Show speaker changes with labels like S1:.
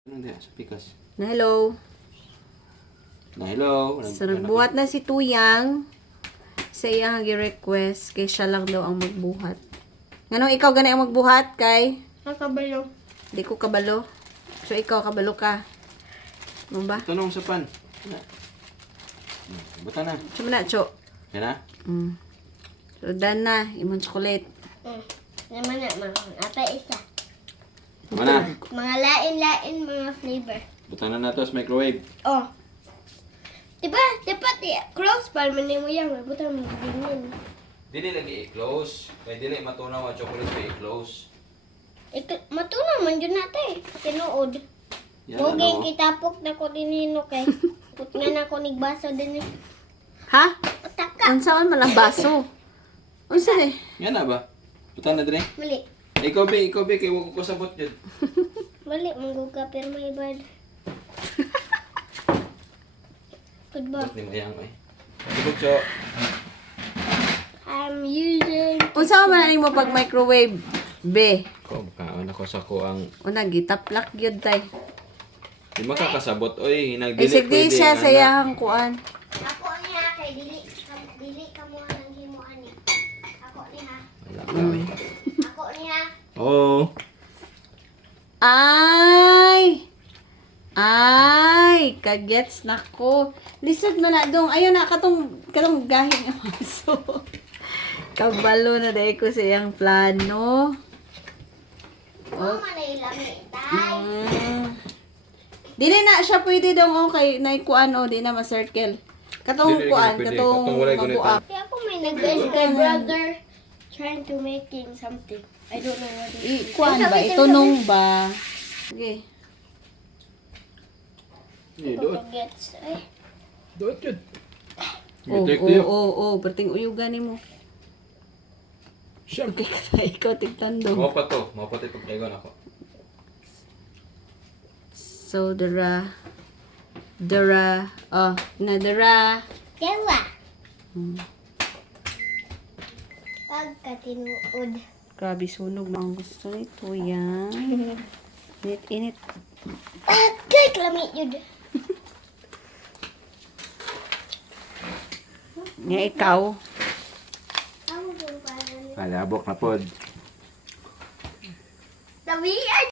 S1: Ano dia sa pikas?
S2: Na hello.
S1: Hello.
S2: So, nagbuhat na si Tuyang. Sa iyang gi-request kay siya lang daw ang magbuhat. Nganong ikaw ganay ang magbuhat kay?
S3: Nakabalo.
S2: Di ko kabalo. So, ikaw kabalo ka. Ano ba?
S1: Tanong sa pan. Buta na.
S2: Saan mo na, Cho?
S1: Yan na?
S2: So, done na. Imong chocolate.
S3: Naman na, mga ata isa.
S1: Mana?
S3: Mga lain-lain, mga flavor.
S1: Buta na nato sa microwave.
S3: Oh. Diba, close pa man mo yan. Butang mo din.
S1: Dili lagi i-close. Kaya dili matunaw ang chocolate pa i-close.
S3: Matunaw man yun natin. Tinuod.
S1: Yan
S3: Bugay
S1: ano.
S3: kitapok na ko dinino kay. Put nga na ko nigbaso din eh.
S2: Ha?
S3: Taka.
S2: Unsaon man ang baso? Unsa ni?
S1: Yan na ba? Buta na din.
S3: Mali.
S1: Ikaw be, kay wag ko sabot yun.
S3: Mali, mangguga pero may bad. Good ba?
S1: Ba't ni mayang ay? Tibok, Cho.
S3: I'm using...
S2: Unsa man ani mo pag microwave? Be.
S1: Ko, kaon ako sa ko ang...
S2: Una, gitaplak yun tay.
S1: Di makakasabot. Oy,
S2: Ay,
S1: nagdili
S2: sige siya sa iyang kuan.
S3: Ako niya kay dili ka mo nang himuan ni. Ako niya.
S1: Wala kami.
S3: Ako niya.
S1: Oo.
S2: Ay, kagets na ko. Lisod man na dong. Ayun na, katong gahing ang maso. Kabalo na dahil ko sa iyang plano.
S3: Oh, manay lami tay.
S2: Dili na siya pwede dong kay naikuan o di na ma-circle. Katong
S1: Dili,
S2: kuan,
S1: pwede.
S2: katong
S1: Katong walay
S2: mabuak.
S3: Kaya ako may nag-guess kay brother trying to making something. I don't know what it is.
S2: Kuan ba? Itunong ba? Okay.
S1: Doon.
S3: Gets. Ay.
S1: Doon yun.
S2: Perting uyugan ni mo.
S1: Siyempre.
S2: Okay ka ikaw tigtando.
S1: Mau pa to. Mau pa tayo pagkaigon ako.
S2: So, dara.
S3: Dewa. Pagkatinuod.
S2: Grabe, sunog na ang gusto nito. Yan. Init.
S3: Kay klami yun.
S2: Nga ikaw.
S3: Ang yung parang
S1: Alabok na pod.
S3: Tabi